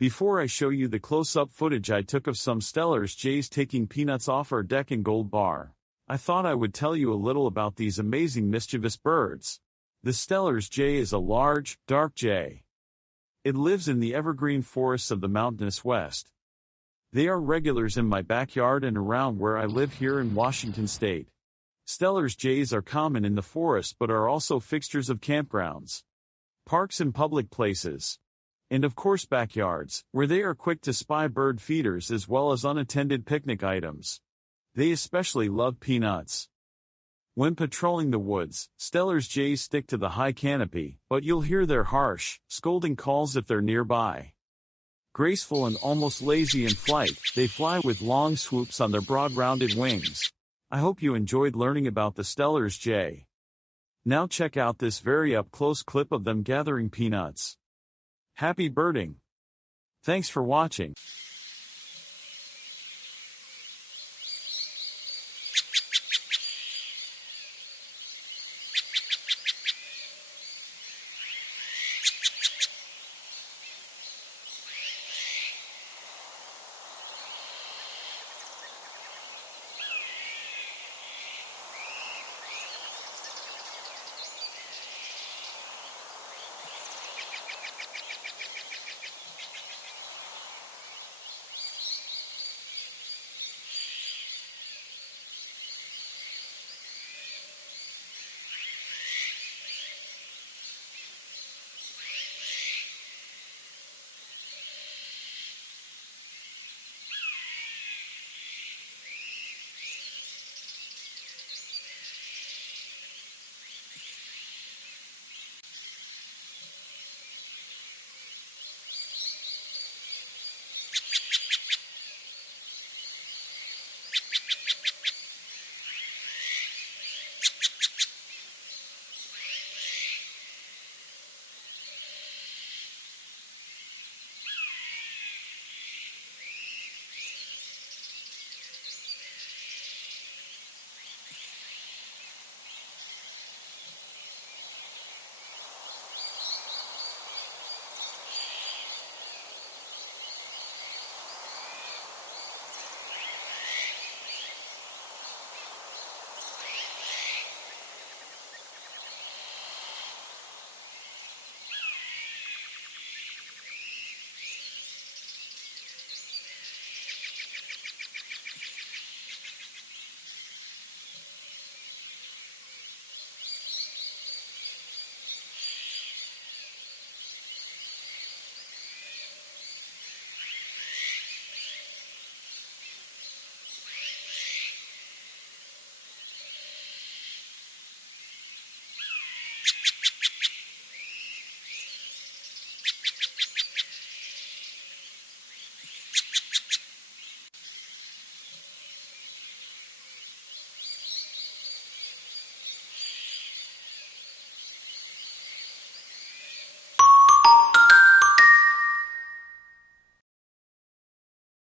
Before I show you the close-up footage I took of some Steller's jays taking peanuts off our deck in Gold Bar, I thought I would tell you a little about these amazing mischievous birds. The Steller's jay is a large, dark jay. It lives in the evergreen forests of the mountainous west. They are regulars in my backyard and around where I live here in Washington state. Steller's jays are common in the forest but are also fixtures of campgrounds, parks and public places, and of course backyards, where they are quick to spy bird feeders as well as unattended picnic items. They especially love peanuts. When patrolling the woods, Steller's jays stick to the high canopy, but you'll hear their harsh, scolding calls if they're nearby. Graceful and almost lazy in flight, they fly with long swoops on their broad rounded wings. I hope you enjoyed learning about the Steller's jay. Now check out this very up-close clip of them gathering peanuts. Happy birding! Thanks for watching.